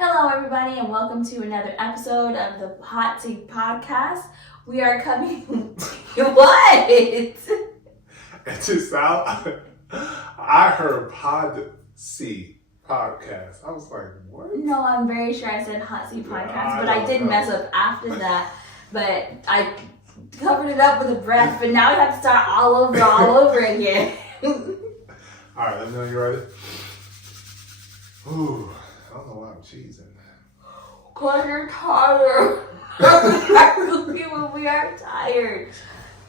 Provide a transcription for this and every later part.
Hello, everybody, and welcome to another episode of the HOTC Podcast. We are coming. What? It just sound. I heard HOTC Podcast. I was like, what? No, I'm very sure I said HOTC Podcast, but I did mess up after that. But I covered it up with a breath, but now we have to start all over again. All right, let me know you're ready. Ooh, I don't know why I'm cheesing. Cause you're tired. We are tired.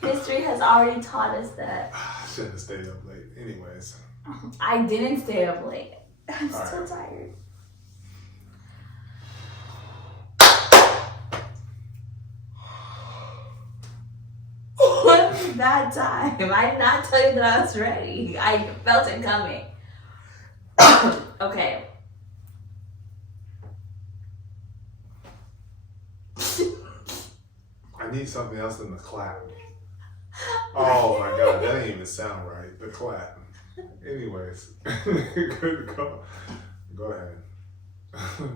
History has already taught us that. I shouldn't have stayed up late. Anyways. I didn't stay up late. I'm All still right. tired. What a bad time. I did not tell you that I was ready. I felt it coming. Okay. I need something else than the clap. Oh my God, that didn't even sound right. The clap. Anyways. Good to go. Go ahead. So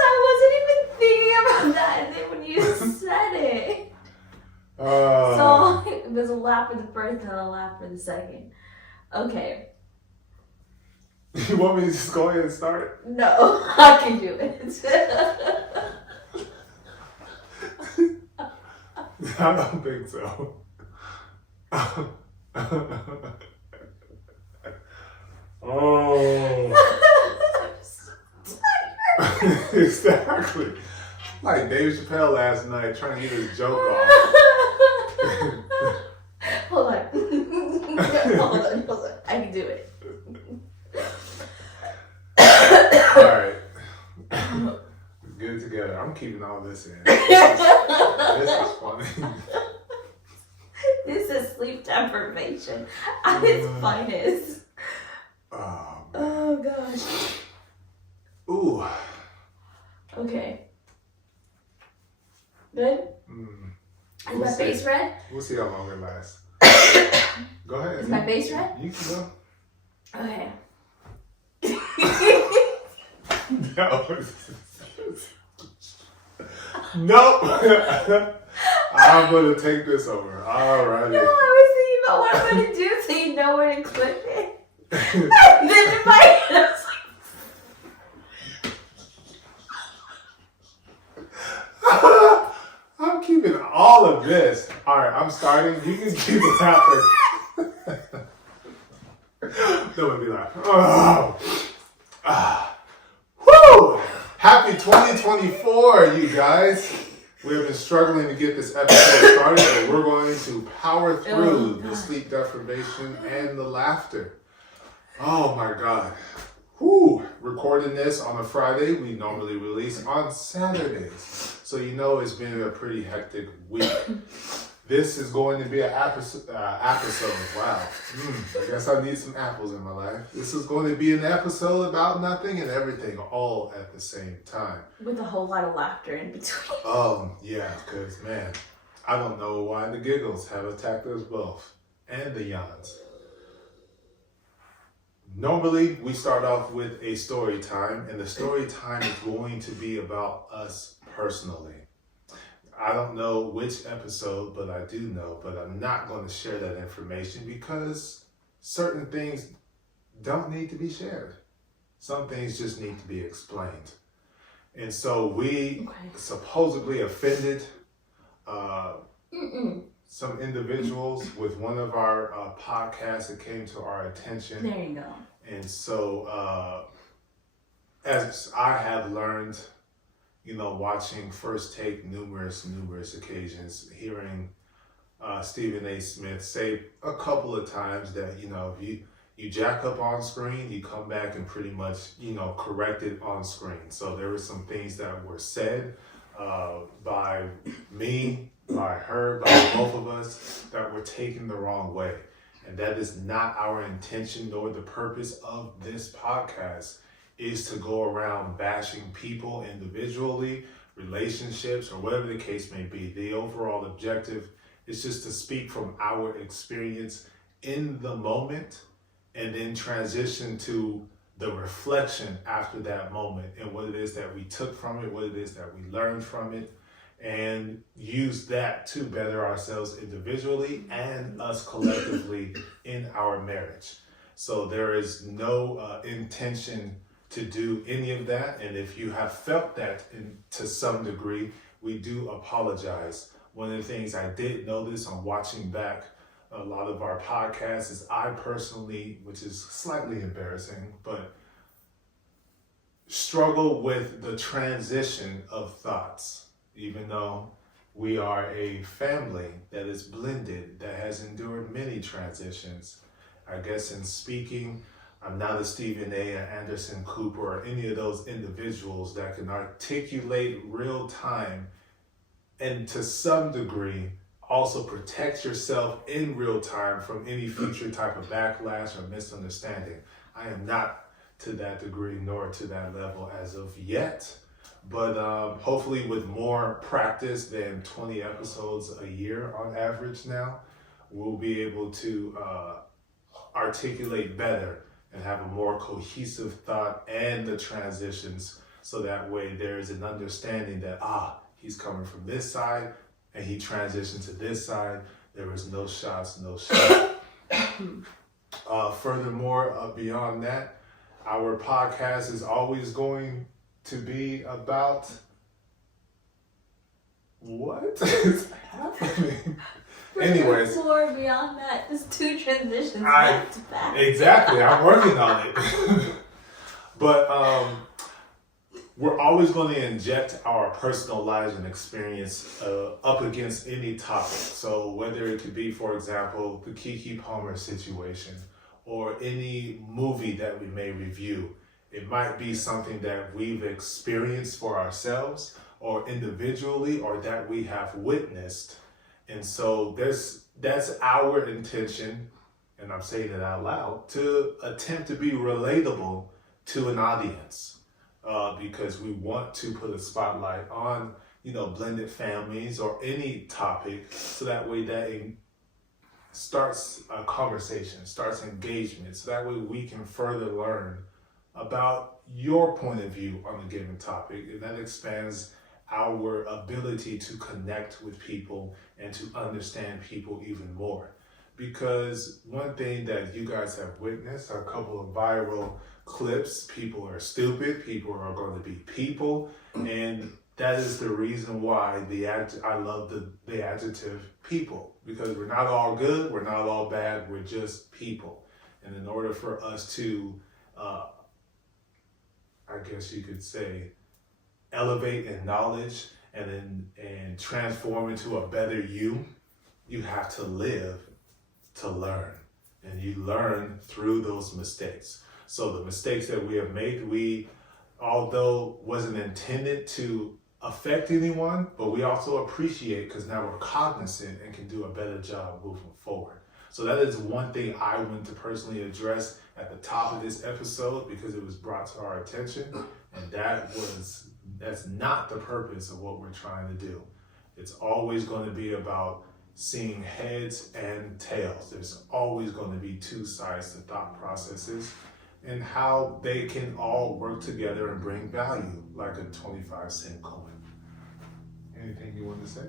I wasn't even thinking about that, and then when you said it. So it was a laugh for the first and a laugh for the second. Okay. You want me to just go ahead and start? No, I can do it. I don't think so. Oh. Exactly. Like Dave Chappelle last night trying to get his joke off. Hold on. Hold on. I can do it. Alright. Get it together. I'm keeping all this in. This is funny. This is sleep deprivation at its finest. Oh, man. Oh gosh. Ooh. Okay. Good? Is my face red? We'll see how long it lasts. Go ahead. Is my face red? You can go. Okay. No. Nope. I'm going to take this over. Alrighty. No, I was thinking about what I'm going to do so you know where to clip it. And then in my head, I was like, I'm keeping all of this. Alright, I'm starting. You can keep laughing. Don't make me laugh. Oh. Woo! Happy 2024, you guys. We have been struggling to get this episode started, but we're going to power through the sleep deprivation and the laughter. Oh my God. Whew. Recording this on a Friday. We normally release on Saturdays. So you know it's been a pretty hectic week. This is going to be an episode. Wow. I guess I need some apples in my life. This is going to be an episode about nothing and everything all at the same time. with a whole lot of laughter in between. Yeah, because man, I don't know why the giggles have attacked us both. And the yawns. Normally, we start off with a story time, and the story time is going to be about us personally. I don't know which episode, but I do know, but I'm not going to share that information because certain things don't need to be shared. Some things just need to be explained. And so we supposedly offended some individuals with one of our podcasts that came to our attention. There you go. And so as I have learned, watching First Take numerous occasions, hearing Stephen A. Smith say a couple of times that, if you jack up on screen, you come back and pretty much, correct it on screen. So there were some things that were said by me, by her, by both of us that were taken the wrong way. And that is not our intention nor the purpose of this podcast. Is to go around bashing people individually, relationships, or whatever the case may be. The overall objective is just to speak from our experience in the moment and then transition to the reflection after that moment and what it is that we took from it, what it is that we learned from it, and use that to better ourselves individually and us collectively in our marriage. So there is no intention to do any of that. And if you have felt that to some degree, we do apologize. One of the things I did notice on watching back a lot of our podcasts is I personally, which is slightly embarrassing, but struggle with the transition of thoughts, even though we are a family that is blended, that has endured many transitions. I guess in speaking, I'm not a Stephen A. or Anderson Cooper or any of those individuals that can articulate real time and to some degree also protect yourself in real time from any future type of backlash or misunderstanding. I am not to that degree nor to that level as of yet, but hopefully with more practice than 20 episodes a year on average now, we'll be able to articulate better and have a more cohesive thought and the transitions, so that way there is an understanding that he's coming from this side and he transitioned to this side. There was no shots, no shot. Furthermore, beyond that, our podcast is always going to be about what is happening? Anyways. More beyond that, just two transitions back to back. Exactly, I'm working on it. But we're always going to inject our personal lives and experience up against any topic. So whether it could be, for example, the Keke Palmer situation or any movie that we may review, it might be something that we've experienced for ourselves or individually or that we have witnessed. And so that's our intention, and I'm saying it out loud, to attempt to be relatable to an audience, because we want to put a spotlight on, blended families or any topic, so that way that starts a conversation, starts engagement, so that way we can further learn about your point of view on a given topic, and that expands our ability to connect with people and to understand people even more. Because one thing that you guys have witnessed, a couple of viral clips, people are stupid, people are going to be people, and that is the reason why I love the adjective people, because we're not all good, we're not all bad, we're just people. And in order for us to, I guess you could say, elevate in knowledge and transform into a better you have to live to learn. And you learn through those mistakes. So the mistakes that we have made, although wasn't intended to affect anyone, but we also appreciate, because now we're cognizant and can do a better job moving forward. So that is one thing I want to personally address at the top of this episode, because it was brought to our attention, and that's not the purpose of what we're trying to do. It's always going to be about seeing heads and tails. There's always going to be two sides to thought processes and how they can all work together and bring value, like a 25-cent coin. Anything you want to say?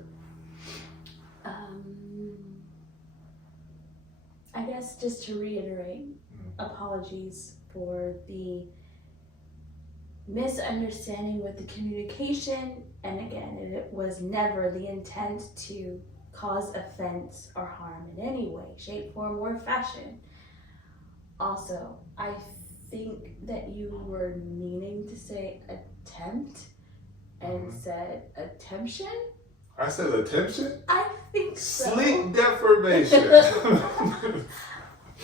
I guess just to reiterate, apologies for the misunderstanding with the communication, and again, it was never the intent to cause offense or harm in any way, shape, form, or fashion. Also, I think that you were meaning to say attempt and said attemption. I said attention? I think so. Sleep deprivation.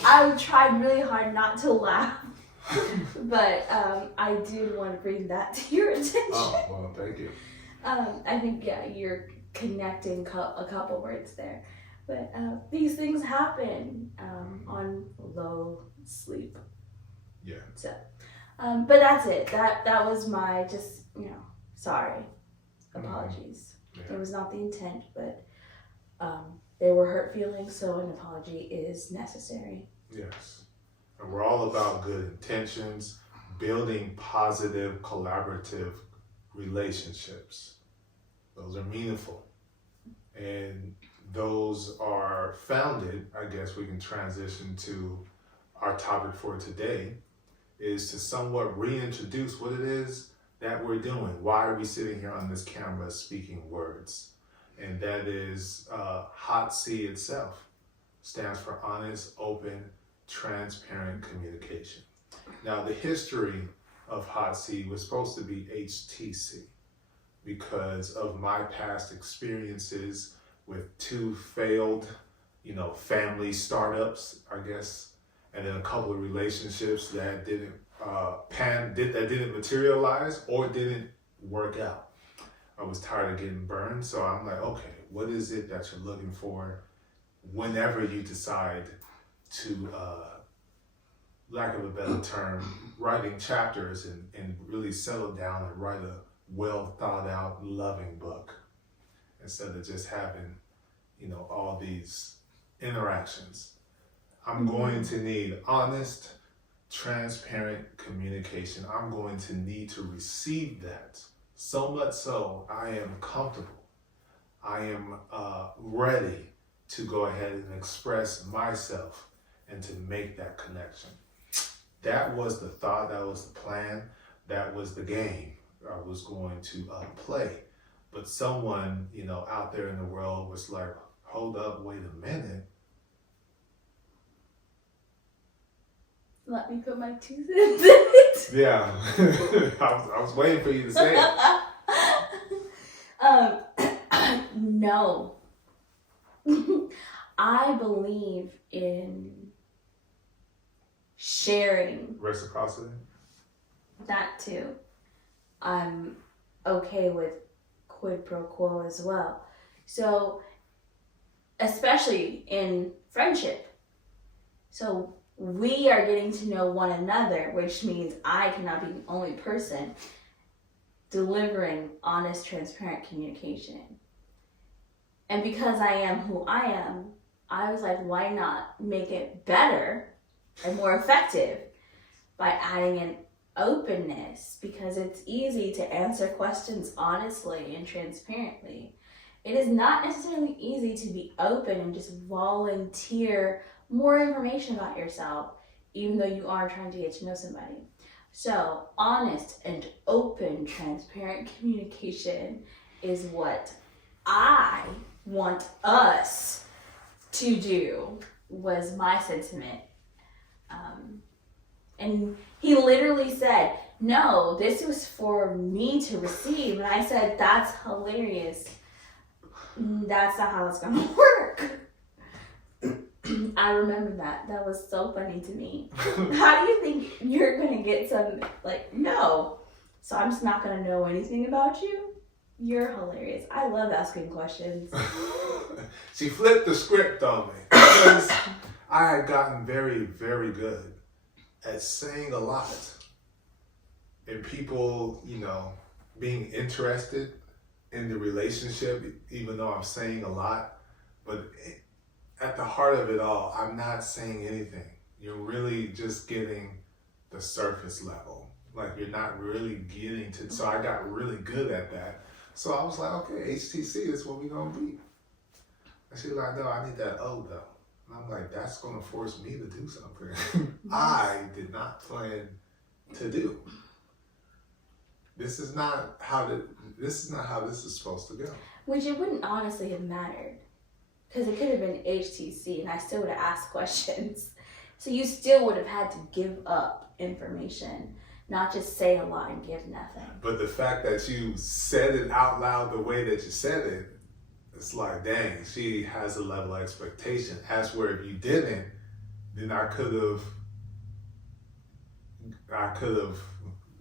I tried really hard not to laugh. But I did want to bring that to your attention. Oh, well, thank you. I think, you're connecting a couple words there. But these things happen on low sleep. Yeah. So, but that's it. That was my sorry. Apologies. Yeah. It was not the intent, but there were hurt feelings, so an apology is necessary. Yes. And we're all about good intentions, building positive, collaborative relationships. Those are meaningful. And those are founded, I guess we can transition to our topic for today, is to somewhat reintroduce what it is that we're doing. Why are we sitting here on this camera speaking words? And that is HOTC itself. Stands for honest, open, transparent communication. Now, the history of HOTC was supposed to be HTC because of my past experiences with 2 failed, family startups, I guess, and then a couple of relationships that didn't materialize or didn't work out. I was tired of getting burned, so I'm like, okay, what is it that you're looking for whenever you decide to, lack of a better term, writing chapters and really settle down and write a well thought out, loving book instead of just having, all these interactions. I'm going to need honest, transparent communication. I'm going to need to receive that. So much so, I am comfortable. I am ready to go ahead and express myself and to make that connection. That was the thought, that was the plan, that was the game I was going to play. But someone, out there in the world was like, hold up, wait a minute. Let me put my tooth in it. Yeah, I was waiting for you to say it. No. I believe in sharing. Reciprocity? That too. I'm okay with quid pro quo as well. So, especially in friendship. So, we are getting to know one another, which means I cannot be the only person delivering honest, transparent communication. And because I am who I am, I was like, why not make it better and more effective by adding an openness? Because it's easy to answer questions honestly and transparently. It is not necessarily easy to be open and just volunteer more information about yourself, even though you are trying to get to know somebody. So, honest and open, transparent communication is what I want us to do, was my sentiment. And he literally said, no, this was for me to receive. And I said, that's hilarious. That's not how it's going to work. I remember that. That was so funny to me. How do you think you're going to get some, no. So I'm just not going to know anything about you? You're hilarious. I love asking questions. She flipped the script on me because I had gotten very, very good at saying a lot. And people, being interested in the relationship, even though I'm saying a lot. But at the heart of it all, I'm not saying anything. You're really just getting the surface level. Like, you're not really getting to, so I got really good at that. So I was like, okay, HTC is what we're going to be. And she was like, no, I need that O though. And I'm like, that's going to force me to do something I did not plan to do. This is not how this is supposed to go. Which it wouldn't honestly have mattered. Because it could have been HTC and I still would have asked questions. So you still would have had to give up information, not just say a lot and give nothing. But the fact that you said it out loud the way that you said it, it's like, dang, she has a level of expectation. As where if you didn't, then I could have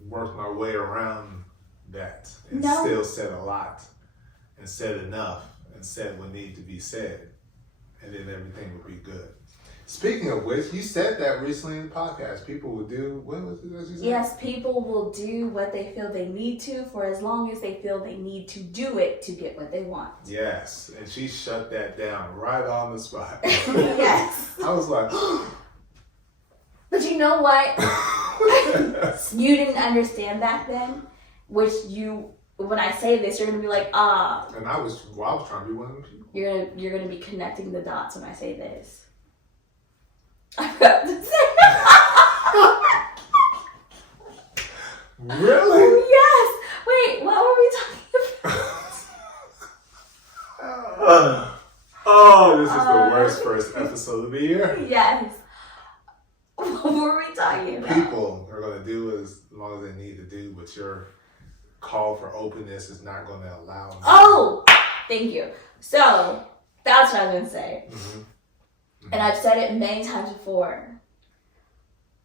worked my way around that and still said a lot and said enough and said what needed to be said, and then everything would be good. Speaking of which, you said that recently in the podcast. People will do, what was it that you said? Yes, people will do what they feel they need to for as long as they feel they need to do it to get what they want. Yes, and she shut that down right on the spot. Yes. I was like, but you know what? You didn't understand back then, which when I say this, you're gonna be like, ah. And I was trying to be one of them people. You're gonna be connecting the dots when I say this. I forgot to say. Really? Oh, yes. Wait, what were we talking about? Oh, this is the worst first episode of the year. Yes. What were we talking about? People are going to do as long as they need to do, but your call for openness is not going to allow them. Oh, thank you. So, that's what I was going to say. Mm-hmm. And I've said it many times before.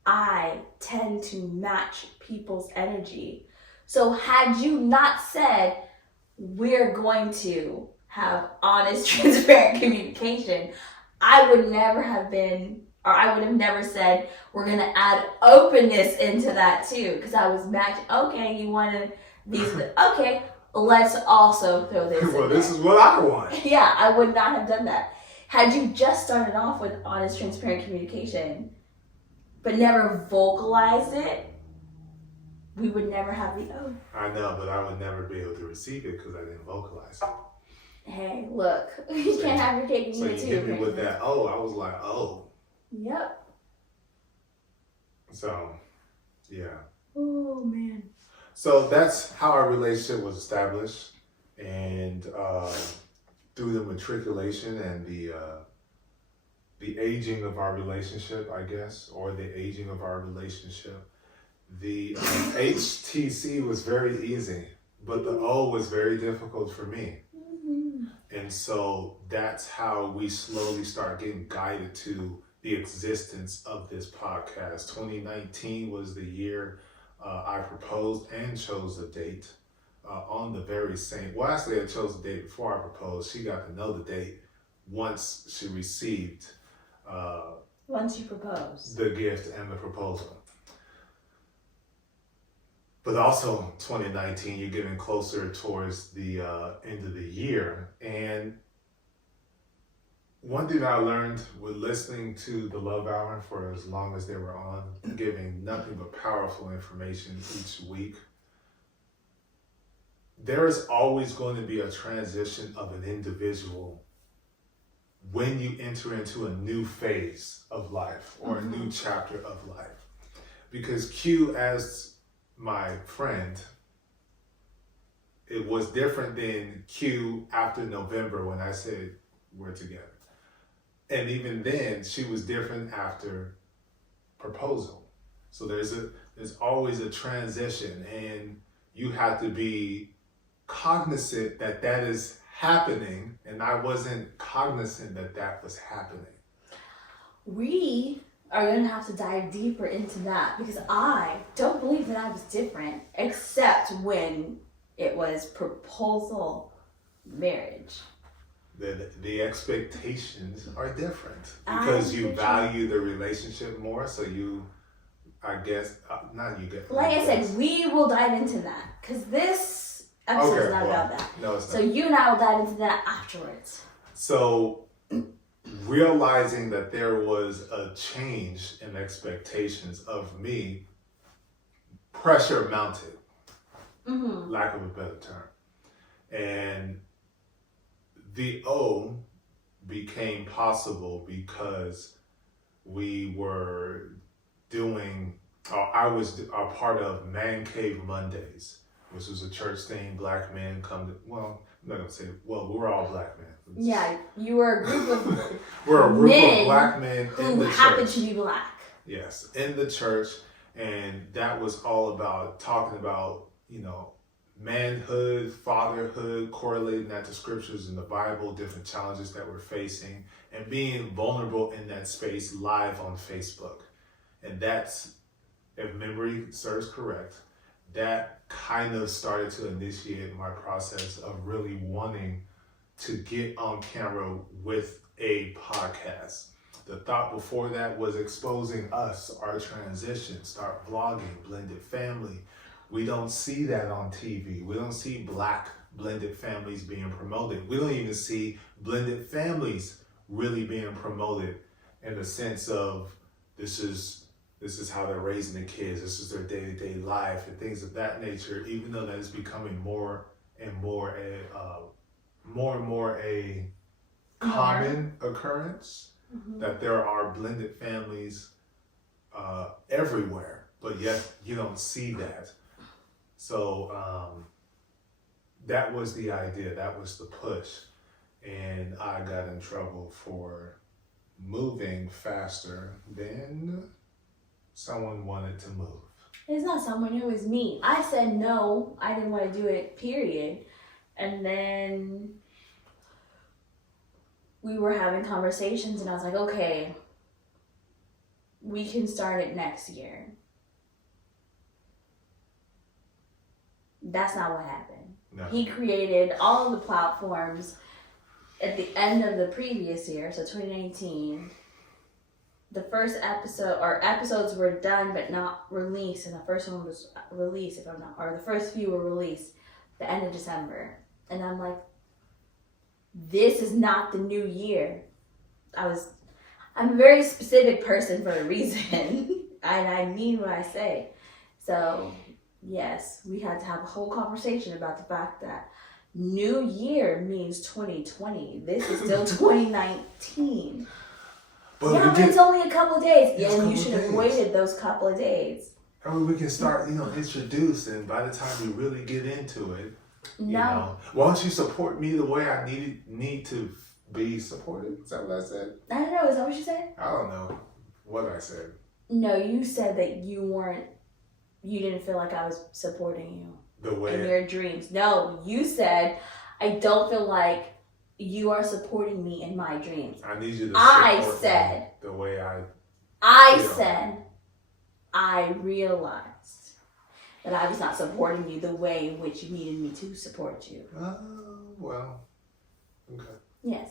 I tend to match people's energy. So had you not said, we're going to have honest, transparent communication, I would never have been, or I would have never said, we're going to add openness into that too. Because I was matching, okay, you wanted these, okay, let's also throw this in Well, there. this is what I want. Yeah, I would not have done that. Had you just started off with honest, transparent communication, but never vocalized it, we would never have the O. I know, but I would never be able to receive it because I didn't vocalize it. Hey, look, you can't have your cake and So eat you it too. hit me with that, oh, I was like, oh. Yep. So, yeah. Oh, man. So that's how our relationship was established. And through the matriculation and the aging of our relationship, I guess, or the aging of our relationship, the HTC was very easy, but the O was very difficult for me. Mm-hmm. And so that's how we slowly start getting guided to the existence of this podcast. 2019 was the year I proposed and chose a date on the very same, well, actually I chose the date before I proposed. She got to know the date once she received Once you propose. the gift and the proposal. But also 2019, you're getting closer towards the end of the year. And one thing I learned with listening to the Love Hour for as long as they were on, giving nothing but powerful information each week, there is always going to be a transition of an individual when you enter into a new phase of life or a new chapter of life. Because Q, as my friend, it was different than Q after November when I said we're together. And even then, she was different after proposal. So there's always a transition, and you have to be cognizant that that is happening, and I wasn't cognizant that that was happening. We are going to have to dive deeper into that because I don't believe that I was different except when it was proposal marriage. The expectations are different because you value the relationship more, so you, I guess, not you get. Like I said, we will dive into that because this episode is not about that. No, it's not. So you and I will dive into that afterwards. So realizing that there was a change in expectations of me, pressure mounted, lack of a better term. And the O became possible because we were doing, I was a part of Man Cave Mondays, which was a church thing. Black men come to, well, I'm not gonna say, well, we're all black men. Yeah, you were a group of we're a group men of black men in the who happen church. to be black. Yes, in the church, and that was all about talking about, manhood, fatherhood, correlating that to scriptures in the Bible, different challenges that we're facing, and being vulnerable in that space live on Facebook. And that's, if memory serves correct, that kind of started to initiate my process of really wanting to get on camera with a podcast. The thought before that was exposing us, our transition, start vlogging, blended family. We don't see that on TV. We don't see Black blended families being promoted. We don't even see blended families really being promoted in the sense of this is how they're raising the kids. This is their day-to-day life and things of that nature. Even though that is becoming more and more a common occurrence, that there are blended families everywhere, but yet you don't see that. So that was the idea, that was the push. And I got in trouble for moving faster than someone wanted to move. It's not someone, it was me. I said no, I didn't want to do it, period. And then we were having conversations and I was like, okay, we can start it next year. That's not what happened. No. He created all of the platforms at the end of the previous year, so 2019. The first episodes were done but not released, and the first one was released, or the first few were released the end of December. And I'm like, this is not the new year. I'm a very specific person for a reason, and I mean what I say. So yes, we had to have a whole conversation about the fact that new year means 2020. This is still 2019. But yeah, but it's only a couple of days. Yeah, and you should have waited those couple of days. I mean, we can start, introduce, and by the time we really get into it, why don't you support me the way I need to be supported? Is that what I said? I don't know. Is that what you said? I don't know what I said. No, you said that you didn't feel like I was supporting you in your dreams. No, you said, I don't feel like you are supporting me in my dreams. I need you to support me the way I said, I realized that I was not supporting you the way in which you needed me to support you. Well, okay. Yes.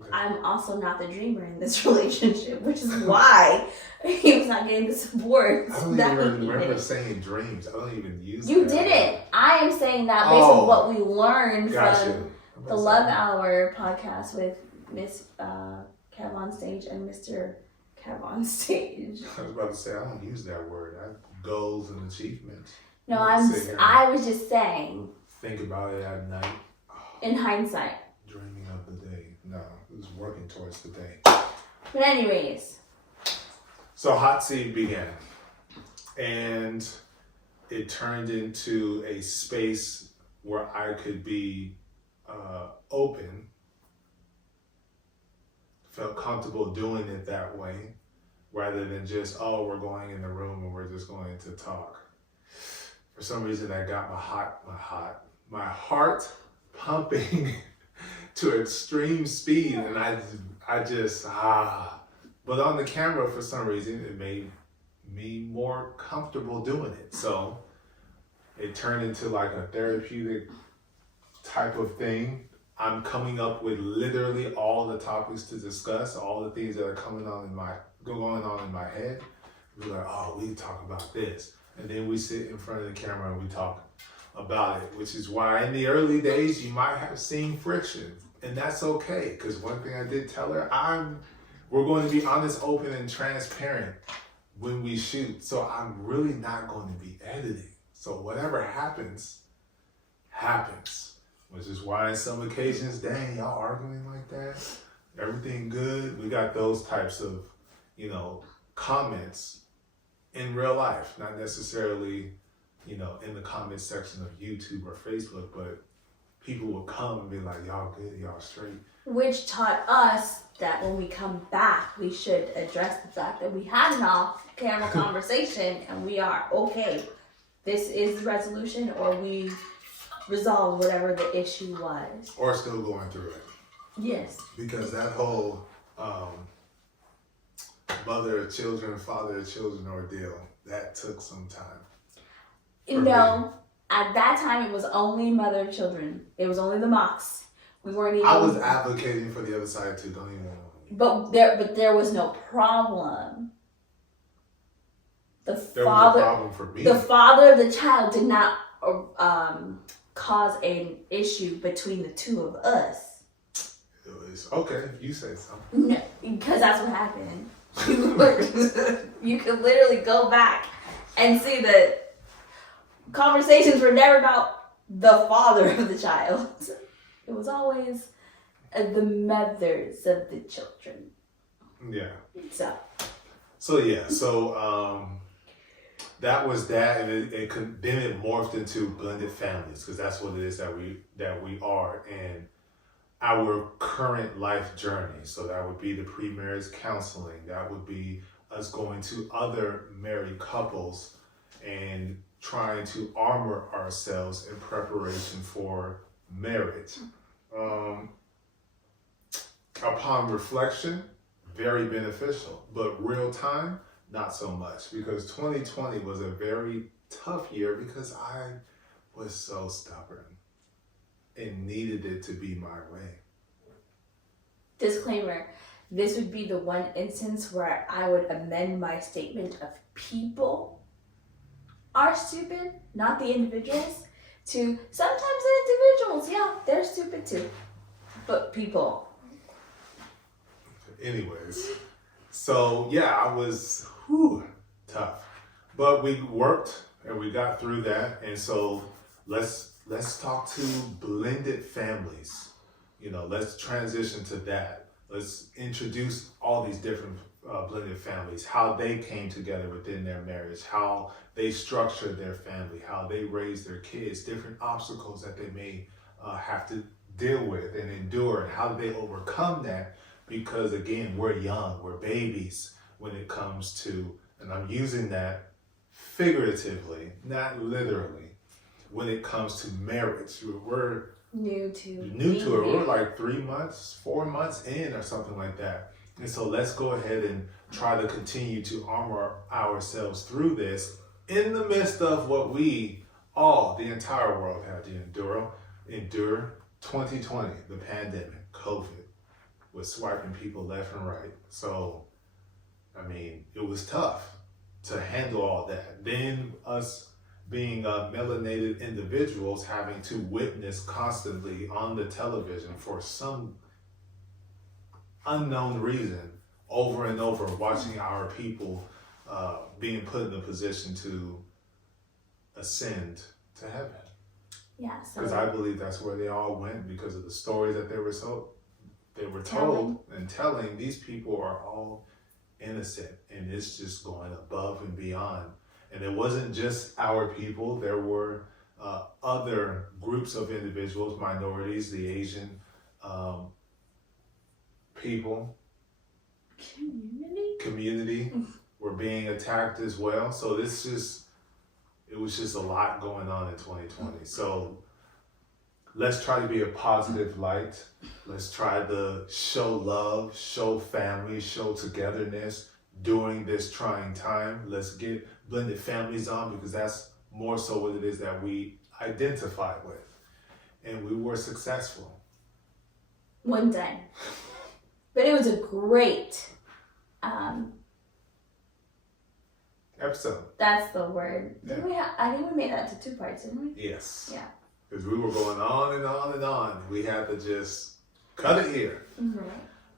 Okay. I'm also not the dreamer in this relationship, which is why he was not getting the support. I don't even remember saying dreams. I don't even use You didn't. I am saying that based on what we learned from the Love Hour podcast with Miss Kev on Stage and Mr. Kev on Stage. I was about to say, I don't use that word. I have goals and achievements. No, I was just saying. Think about it at night. In hindsight. Dreaming of the day. No, it was working towards the day. But anyways. So HOTC began. And it turned into a space where I could be open. Felt comfortable doing it that way. Rather than just, we're going in the room and we're just going to talk. For some reason, that got my heart pumping to extreme speed, and I just But on the camera, for some reason, it made me more comfortable doing it. So it turned into like a therapeutic type of thing. I'm coming up with literally all the topics to discuss, all the things that are going on in my head. We're like, we talk about this. And then we sit in front of the camera and we talk about it, which is why in the early days you might have seen friction. And that's okay, because one thing I did tell her, we're going to be honest, open, and transparent when we shoot. So I'm really not going to be editing. So whatever happens, happens. Which is why on some occasions, dang, y'all arguing like that? Everything good? We got those types of, comments in real life, not necessarily, in the comment section of YouTube or Facebook, but people will come and be like, y'all good, y'all straight. Which taught us that when we come back, we should address the fact that we had an off-camera conversation and we are okay. This is the resolution, or we resolve whatever the issue was. Or still going through it. Yes. Because that whole mother of children, father of children ordeal, that took some time. At that time, it was only mother of children. It was only the Mox. We weren't even. I was advocating for the other side too. Don't even. But there was no problem. There was a problem for me. The father of the child did not cause an issue between the two of us. It was okay. You say something. No, because that's what happened. You could literally go back and see that conversations were never about the father of the child. It was always the mothers of the children. Yeah. So that was that, and then it morphed into blended families, because that's what it is that we are in our current life journey. So that would be the pre-marriage counseling. That would be us going to other married couples and trying to armor ourselves in preparation for marriage. Upon reflection, very beneficial, but real time, not so much, because 2020 was a very tough year because I was so stubborn and needed it to be my way. Disclaimer, this would be the one instance where I would amend my statement of people are stupid, not the individuals, to sometimes the individuals, yeah, they're stupid too, but people. Anyways, so yeah, I was tough, but we worked and we got through that. And so let's talk to blended families. Let's transition to that. Let's introduce all these different blended families, how they came together within their marriage, how they structured their family, how they raised their kids, different obstacles that they may have to deal with and endure, and how do they overcome that. Because again, we're young, we're babies when it comes to, and I'm using that figuratively, not literally, when it comes to marriage. We're new to it. We're like 3 months, 4 months in or something like that. And so let's go ahead and try to continue to armor ourselves through this in the midst of what we all, the entire world, had to endure 2020, the pandemic, COVID, was swiping people left and right. So, it was tough to handle all that. Then us being melanated individuals having to witness constantly on the television for some unknown reason, over and over, watching our people being put in a position to ascend to heaven. Yeah. Because I believe that's where they all went, because of the stories that they were told and telling. These people are all innocent, and it's just going above and beyond. And it wasn't just our people. There were other groups of individuals, minorities, the Asian people, community were being attacked as well. So it was just a lot going on in 2020. So let's try to be a positive light. Let's try to show love, show family, show togetherness during this trying time. Let's get blended families on, because that's more so what it is that we identify with. And we were successful. One time. But it was a great episode. That's the word. Yeah. I think we made that to 2 parts, didn't we? Yes. Yeah. Because we were going on and on and on. We had to just cut it here. Mm-hmm.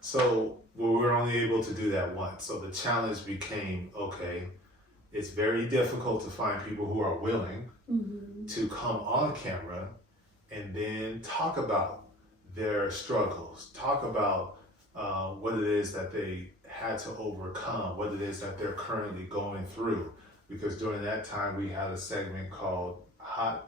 So we were only able to do that once. So the challenge became, okay, it's very difficult to find people who are willing to come on camera and then talk about their struggles, talk about what it is that they had to overcome, what it is that they're currently going through. Because during that time, we had a segment called Hot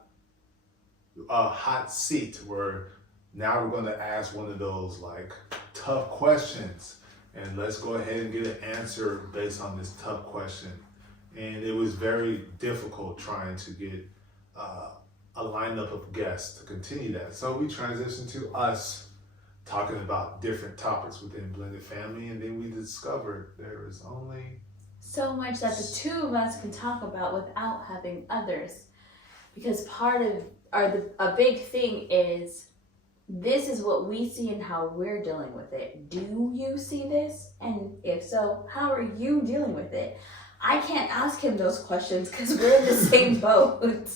Seat, where now we're going to ask one of those like tough questions, and let's go ahead and get an answer based on this tough question. And it was very difficult trying to get a lineup of guests to continue that. So we transitioned to us talking about different topics within blended family, and then we discovered there is only so much that the two of us can talk about without having others. Because part of a big thing is this is what we see and how we're dealing with it. Do you see this? And if so, how are you dealing with it? I can't ask him those questions because we're in the same boat.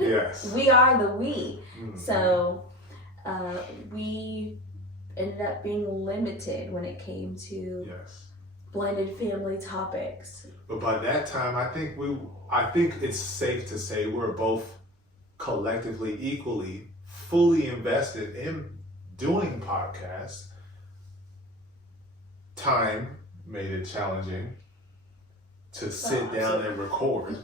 Yes. We are the we. Mm-hmm. So we ended up being limited when it came to blended family topics. But by that time, I think it's safe to say we're both collectively equally fully invested in doing podcasts. Time made it challenging to sit down and record.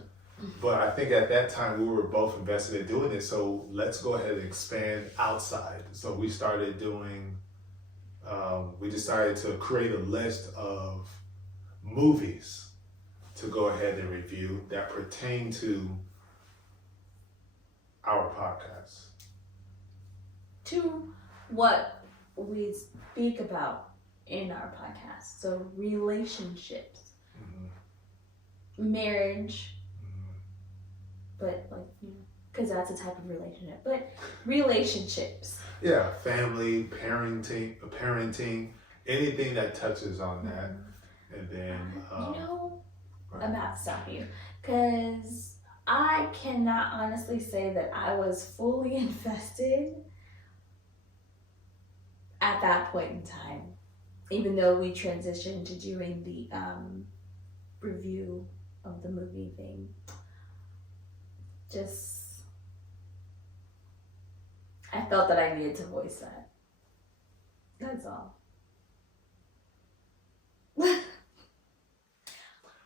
But I think at that time we were both invested in doing it. So let's go ahead and expand outside. So we started doing, we decided to create a list of movies to go ahead and review that pertain to our podcast. To what we speak about in our podcast. So relationships, marriage, but because that's a type of relationship, but relationships. Yeah, family, parenting, anything that touches on that. And then, I'm about to stop you because I cannot honestly say that I was fully invested at that point in time, even though we transitioned to doing the review of the movie thing. I felt that I needed to voice that. That's all.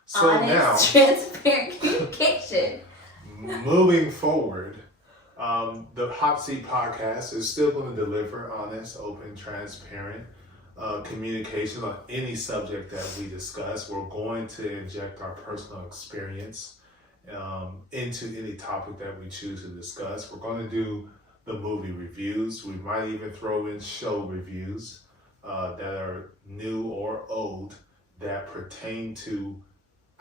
So honest, transparent communication. Moving forward, the HOTC Podcast is still going to deliver honest, open, transparent communication on any subject that we discuss. We're going to inject our personal experience into any topic that we choose to discuss. We're going to do the movie reviews. We might even throw in show reviews that are new or old that pertain to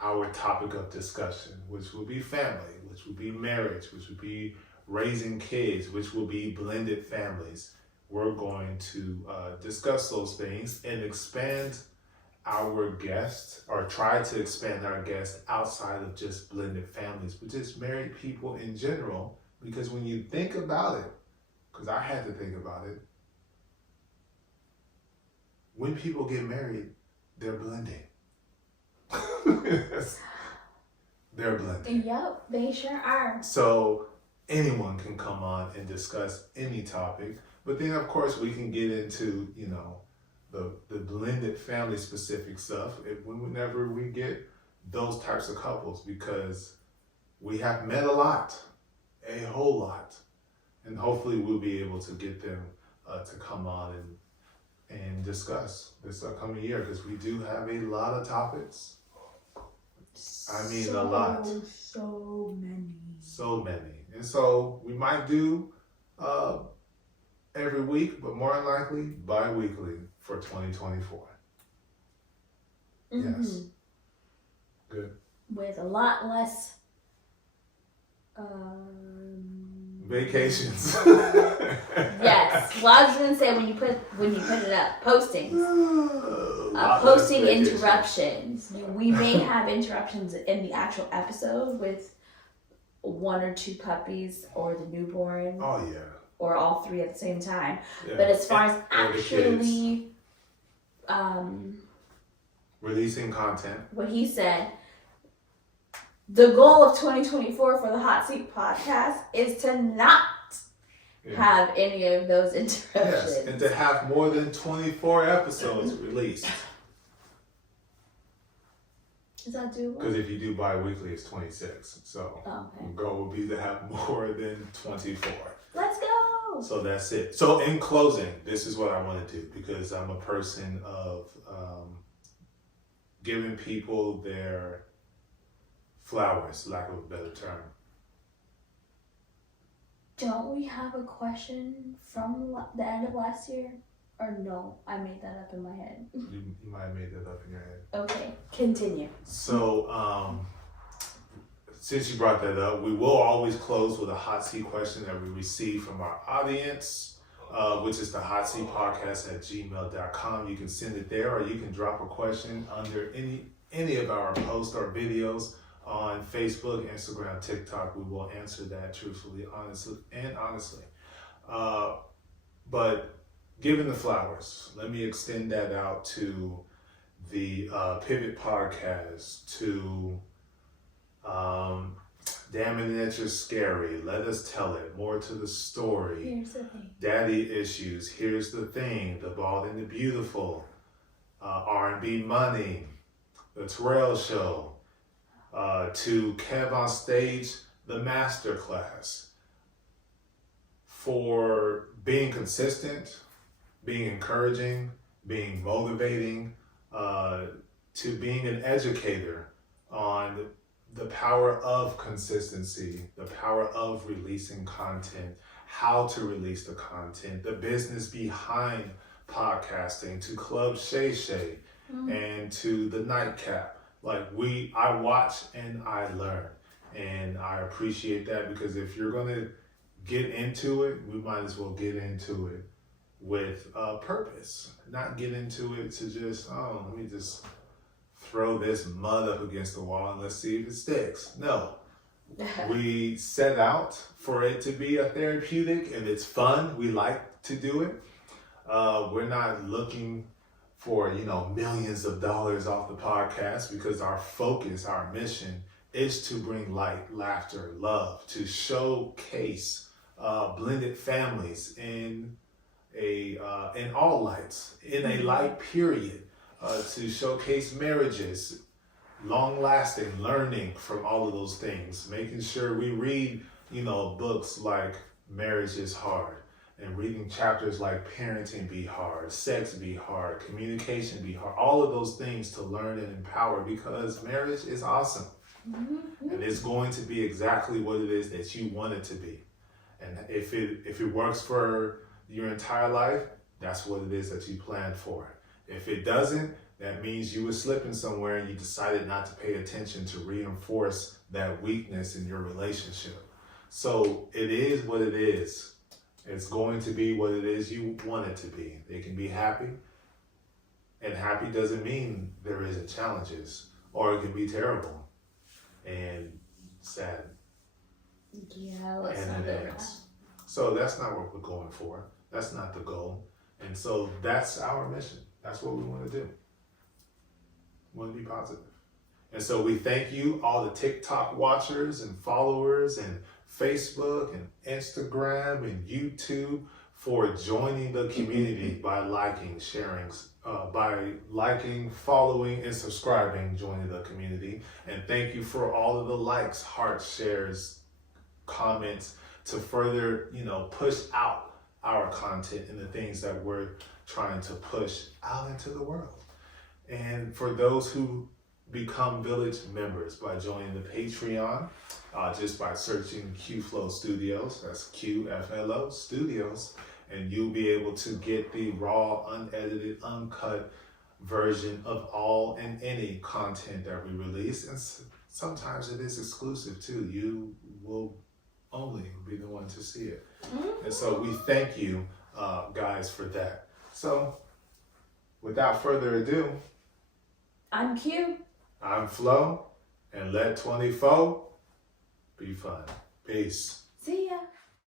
our topic of discussion, which will be family, which will be marriage, which will be raising kids, which will be blended families. We're going to discuss those things and expand our guests, or try to expand our guests outside of just blended families, but just married people in general. Because when you think about it, because I had to think about it, when people get married, they're blending. They're blending. Yep, they sure are. So anyone can come on and discuss any topic, but then of course we can get into, the blended family specific stuff whenever we get those types of couples, because we have met a whole lot, and hopefully we'll be able to get them to come on and discuss this upcoming year, because we do have a lot of topics. A lot. So many. And so we might do every week, but more than likely bi-weekly for 2024. Yes. Good. With a lot less vacations. Yes. Well, I was gonna say when you put it up, postings. Posting interruptions. We may have interruptions in the actual episode with one or two puppies or the newborn. Oh yeah. Or all three at the same time. Yeah. But as far as actually releasing content, what he said, the goal of 2024 for the Hot Seat Podcast is to not have any of those interruptions. Yes, and to have more than 24 episodes released. Is that doable? Because if you do bi-weekly, it's 26. So the goal would be to have more than 24. Let's go! So that's it. So in closing, this is what I want to do, because I'm a person of giving people their flowers, lack of a better term. Don't we have a question from the end of last year? Or no, I made that up in my head. You might have made that up in your head. Okay, continue. So, since you brought that up, we will always close with a hot seat question that we receive from our audience, which is the HOTC Podcast at gmail.com. You can send it there, or you can drop a question under any of our posts or videos on Facebook, Instagram, TikTok. We will answer that truthfully, honestly. But given the flowers, let me extend that out to the Pivot Podcast, to Damn It, That You're Scary, Let Us Tell It, More to the Story, Here's the thing. Daddy Issues, Here's the Thing, The Bald and the Beautiful, R&B Money, The Terrell Show, to Kev on Stage, The Masterclass, for being consistent, being encouraging, being motivating, to being an educator on the power of consistency, the power of releasing content, how to release the content, the business behind podcasting, to Club Shay Shay, and to the Nightcap. Like I watch and I learn, and I appreciate that, because if you're gonna get into it, we might as well get into it with purpose, not get into it to just, let me just throw this mud up against the wall and let's see if it sticks. No, we set out for it to be a therapeutic, and it's fun. We like to do it. We're not looking for, millions of dollars off the podcast, because our focus, our mission is to bring light, laughter, love, to showcase blended families in all lights, in a light period, to showcase marriages, long-lasting learning from all of those things, making sure we read, books like Marriage is Hard, and reading chapters like Parenting Be Hard, Sex Be Hard, Communication Be Hard, all of those things to learn and empower, because marriage is awesome. And it's going to be exactly what it is that you want it to be. And if it works for your entire life, that's what it is that you planned for. If it doesn't, that means you were slipping somewhere and you decided not to pay attention to reinforce that weakness in your relationship. So it is what it is. It's going to be what it is you want it to be. They can be happy, and happy doesn't mean there isn't challenges, or it can be terrible and sad. Yeah, let's not do that. So that's not what we're going for. That's not the goal. And so that's our mission. That's what we want to do. We want to be positive. And so we thank you, all the TikTok watchers and followers, and Facebook and Instagram and YouTube, for joining the community by liking, sharing, following, and subscribing, joining the community. And thank you for all of the likes, hearts, shares, comments, to further, push out our content and the things that we're trying to push out into the world. And for those who become Village members by joining the Patreon, just by searching FLO Studios, that's QFLO Studios, and you'll be able to get the raw, unedited, uncut version of all and any content that we release. And sometimes it is exclusive too. You will only be the one to see it. And so we thank you guys for that. So without further ado, I'm Q. I'm Flo, and let 24 be fun. Peace. See ya.